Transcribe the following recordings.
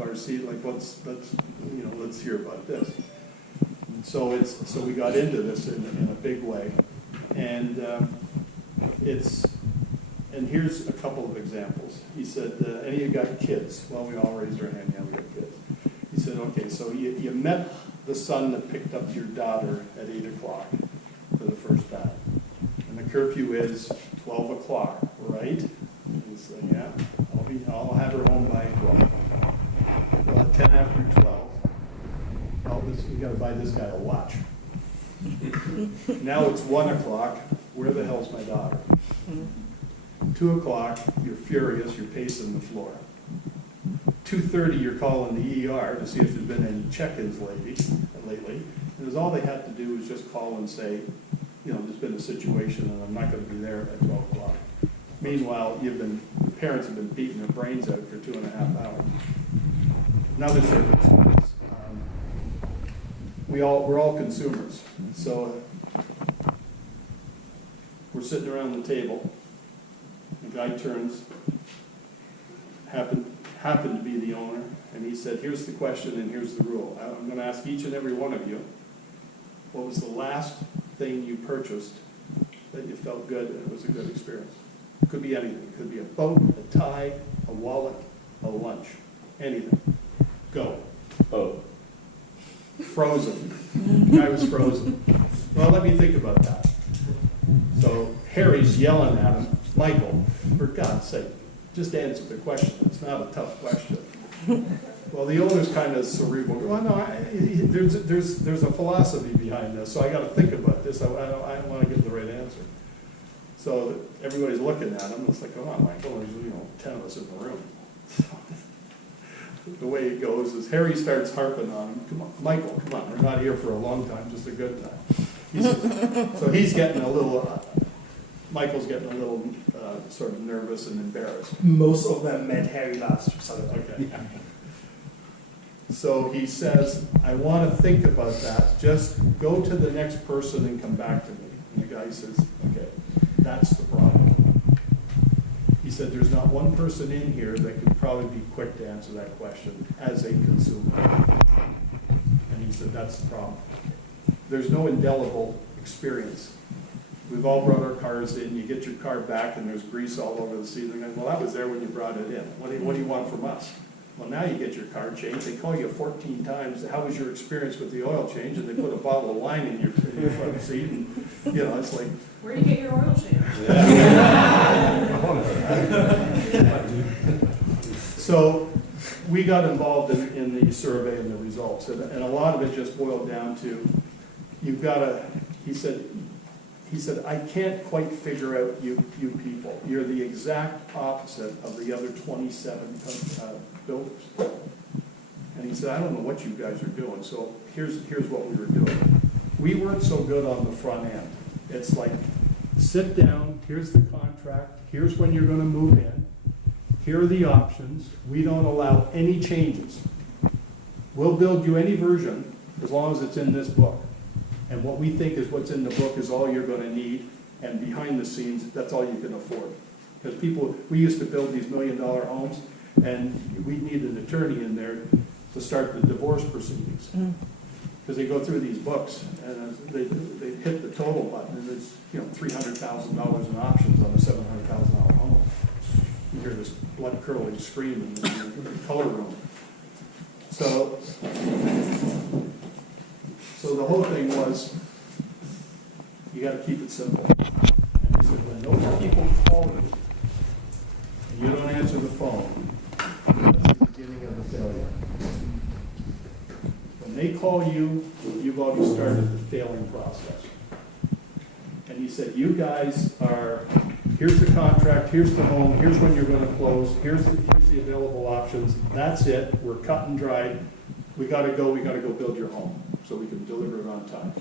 our seat, like let's hear about this. And so we got into this in a big way, and here's a couple of examples. He said, any of you got kids? Well, we all raised our hand, yeah, we got kids. He said, okay, so you met the son that picked up your daughter at 8 o'clock for the first time. And the curfew is 12 o'clock, right? And he said, yeah, I'll have her home by 12. Well, at 10 after 12, we got to buy this guy a watch. Now it's 1 o'clock, where the hell's my daughter? 2 o'clock, you're furious, you're pacing the floor. 2:30, you're calling the ER to see if there's been any check-ins lately. And all they had to do was just call and say, there's been a situation and I'm not going to be there at 12 o'clock. Meanwhile, the parents have been beating their brains out for 2.5 hours. Another circumstance, we're all consumers. So we're sitting around the table. The guy turns, happened to be the owner, and he said, here's the question and here's the rule. I'm going to ask each and every one of you, what was the last thing you purchased that you felt good and it was a good experience? It could be anything. It could be a boat, a tie, a wallet, a lunch, anything. Go. Boat. Frozen. The guy was frozen. Well, let me think about that. So Harry's yelling at him, Michael, for God's sake, just answer the question. It's not a tough question. Well, the owner's kind of cerebral. Well, no, there's a philosophy behind this, so I got to think about this. I don't want to give the right answer. So everybody's looking at him. It's like, come on, Michael. There's 10 of us in the room. The way it goes is Harry starts harping on him. Come on, Michael, come on. We're not here for a long time, just a good time. So he's getting a little. Michael's getting a little sort of nervous and embarrassed. Most of them met Harry last Saturday. Okay. So he says, I want to think about that. Just go to the next person and come back to me. And the guy says, okay, that's the problem. He said, there's not one person in here that could probably be quick to answer that question as a consumer. And he said, that's the problem. There's no indelible experience. We've all brought our cars in. You get your car back, and there's grease all over the seat. Well, that was there when you brought it in. What do you want from us? Well, now you get your car changed. They call you 14 times. How was your experience with the oil change? And they put a bottle of wine in your front seat, and it's like. Where do you get your oil change? So we got involved in the survey and the results, and a lot of it just boiled down to you've got to. He said, I can't quite figure out you people. You're the exact opposite of the other 27 builders. And he said, I don't know what you guys are doing. So here's what we were doing. We weren't so good on the front end. It's like, sit down, here's the contract, here's when you're going to move in, here are the options. We don't allow any changes. We'll build you any version as long as it's in this book. And what we think is what's in the book is all you're going to need, and behind the scenes, that's all you can afford. Because we used to build these $1 million homes, and we'd need an attorney in there to start the divorce proceedings. Because they go through these books, and they hit the total button, and it's $300,000 in options on a $700,000 home. You hear this blood-curdling scream in the color room. So the whole thing was, you got to keep it simple. And he said, when those people call you, and you don't answer the phone, that's the beginning of the failure. When they call you, you've already started the failing process. And he said, you guys here's the contract, here's the home, here's when you're going to close, here's the available options, that's it, we're cut and dried, we got to go build your home so we can deliver it on time.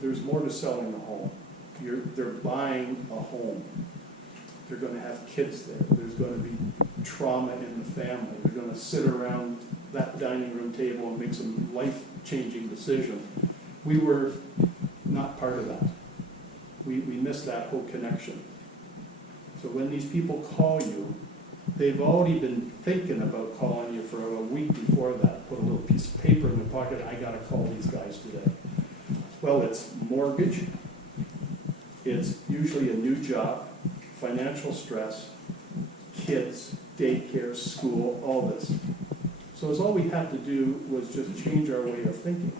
There's more to selling a home. They're buying a home. They're going to have kids there. There's going to be trauma in the family. They're going to sit around that dining room table and make some life-changing decision. We were not part of that. We missed that whole connection. So when these people call you, they've already been thinking about calling you for a week before that. Put a little piece of paper in the pocket, I gotta call these guys today. Well, it's mortgage, it's usually a new job, financial stress, kids, daycare, school, all this. So it's all we had to do was just change our way of thinking.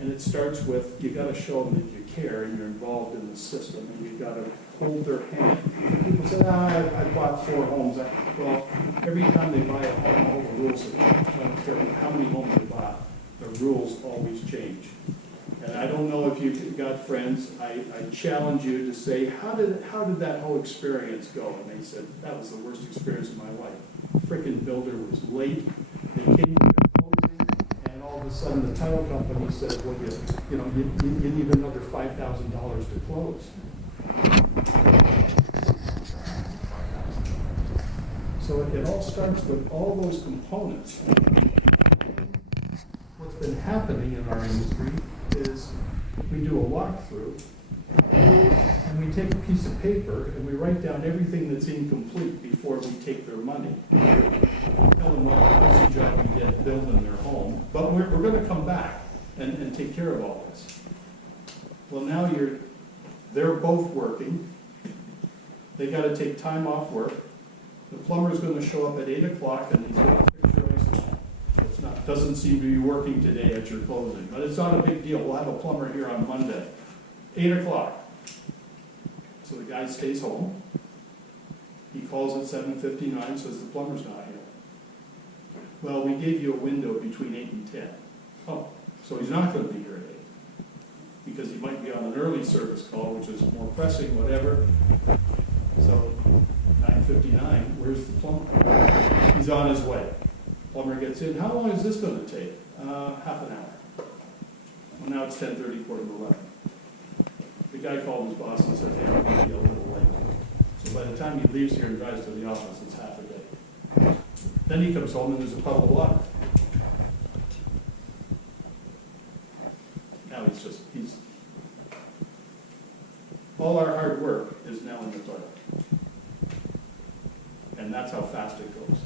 And it starts with, you gotta show them that you care and you're involved in the system, and you gotta hold their hand. People say, I bought 4 homes. Well, every time they buy a home, all the rules, I don't care how many homes they bought, the rules always change. And I don't know if you've got friends, I challenge you to say, how did that whole experience go? And they said, that was the worst experience of my life. Frickin' builder was late, they came to the closing, and all of a sudden the title company said, well, you need another $5,000 to close. So it all starts with all those components. What's been happening in our industry is we do a walkthrough and we take a piece of paper and we write down everything that's incomplete before we take their money. Tell them what housing job we did building their home, but we're going to come back and take care of all this. Well, now they're both working. They got to take time off work. The plumber's going to show up at 8 o'clock and he's going to fix your ice line. Doesn't seem to be working today at your closing, but it's not a big deal. We'll have a plumber here on Monday, 8 o'clock. So the guy stays home. He calls at 7:59, says the plumber's not here. Well, we gave you a window between 8 and 10. Oh, so he's not going to be here at 8 because he might be on an early service call, which is more pressing, whatever. So 9:59, where's the plumber? He's on his way. Plumber gets in. How long is this going to take? Half an hour. Well, now it's 10:30, quarter to 11. The guy called his boss and said, hey, I'm going to be a little late. So by the time he leaves here and drives to the office, it's half a day. Then he comes home and there's a puddle of water. Now he's all our hard work is now in the toilet. And that's how fast it goes.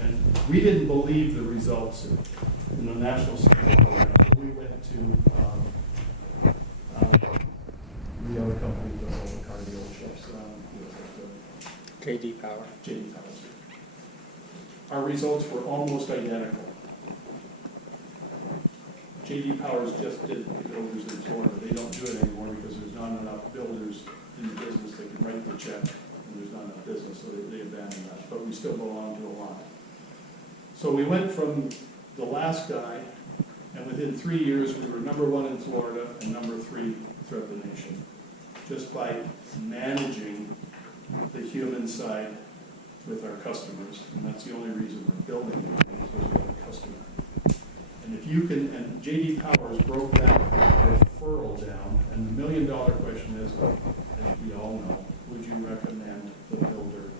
And we didn't believe the results in the national scale program. So we went to the other company that does all the car dealerships. J.D. Power. J.D. Power. Our results were almost identical. J.D. Powers just did the builders in Florida. They don't do it anymore because there's not enough builders in the business that can write the check, and there's not enough business, so they abandoned that. But we still belong to a lot. So we went from the last guy, and within 3 years we were #1 in Florida and #3 throughout the nation, just by managing the human side with our customers, and that's the only reason we're building it, because we have a customer. And if you can, and J.D. Powers broke that referral down, and the million-dollar question is, as we all know, would you recommend the builder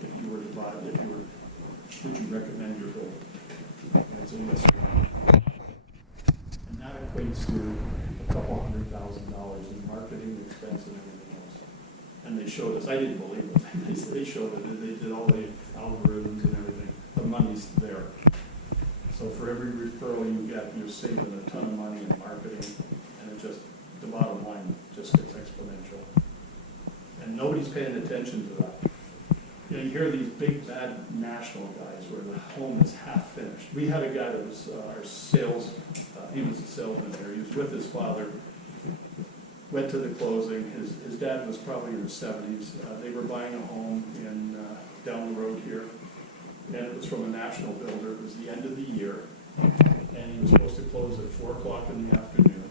if you were to buy, would you recommend your builder? And it's a yes or no. And that equates to a couple $100,000 in marketing expense and everything else. And they showed us, I didn't believe it, they showed it, they did all the algorithms and everything. The money's there. So for every referral you get, you're saving a ton of money in marketing, and it just, the bottom line just gets exponential. And nobody's paying attention to that. You know, you hear these big, bad national guys where the home is half finished. We had a guy that was our sales, he was a salesman there. He was with his father, went to the closing. His dad was probably in his 70s. They were buying a home in down the road here. And it was from a national builder. It was the end of the year, and he was supposed to close at 4 o'clock in the afternoon.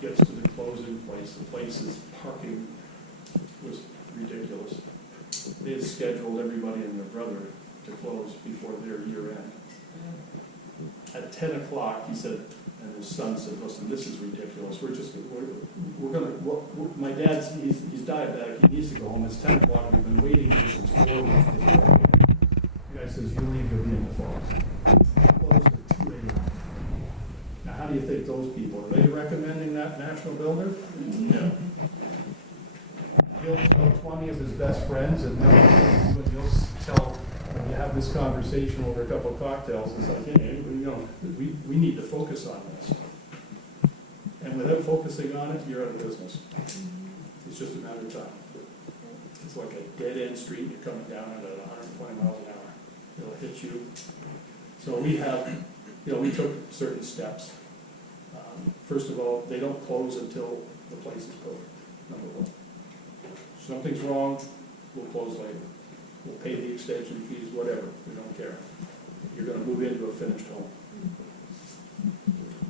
Gets to the closing place. The place's parking was ridiculous. They had scheduled everybody and their brother to close before their year end. At 10 o'clock, he said, and his son said, "Listen, this is ridiculous. We're gonna. My dad's he's diabetic. He needs to go home. It's 10 o'clock. We've been waiting here since 4 weeks." The guy says, "You leave, you'll be in the falls." Closed at 2 a.m. Now, how do you think those people, are they recommending that national builder? No. He'll tell 20 of his best said, no, but you'll tell, when you have this conversation over a couple of cocktails, it's like, hey, you know, we need to focus on this. And without focusing on it, you're out of business. It's just a matter of time. It's like a dead-end street, you're coming down at 120 miles an hour. It'll hit you. So we have, you know, we took certain steps. First of all, they don't close until the place is perfect, number one. If something's wrong, we'll close later. We'll pay the extension fees, whatever, we don't care. You're gonna move into a finished home.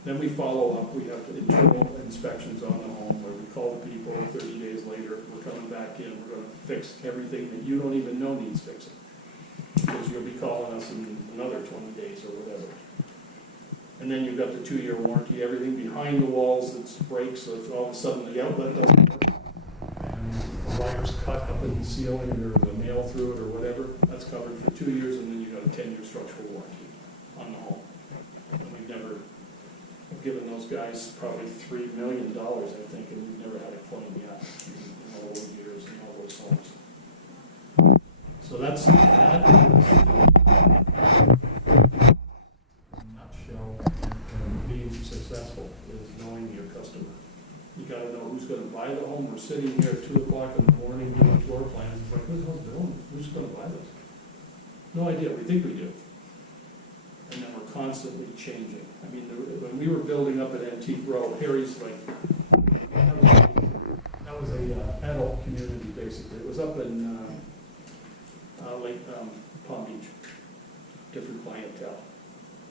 Then we follow up, we have internal inspections on the home where we call the people 30 days later, we're coming back in, we're gonna fix everything that you don't even know needs fixing. Because you'll be calling us in another 20 days or whatever. And then you've got the 2-year warranty, everything behind the walls that breaks, so if all of a sudden the outlet doesn't work, and the wire's cut up in the ceiling, or there's a nail through it or whatever, that's covered for 2 years, and then you've got a 10-year structural warranty on the home. And we've never, I've given those guys probably $3 million, I think, and we've never had a claim yet in all those years in all those homes. So that's that. And being successful is knowing your customer. You gotta know who's gonna buy the home. We're sitting here at 2 o'clock in the morning doing floor plans. It's like, who's building? Who's gonna buy this? No idea. We think we do. And then we're constantly changing. I mean, when we were building up at Antique Row, Harry's like, that was a adult community basically. It was up in Lake Palm Beach. Different clientele.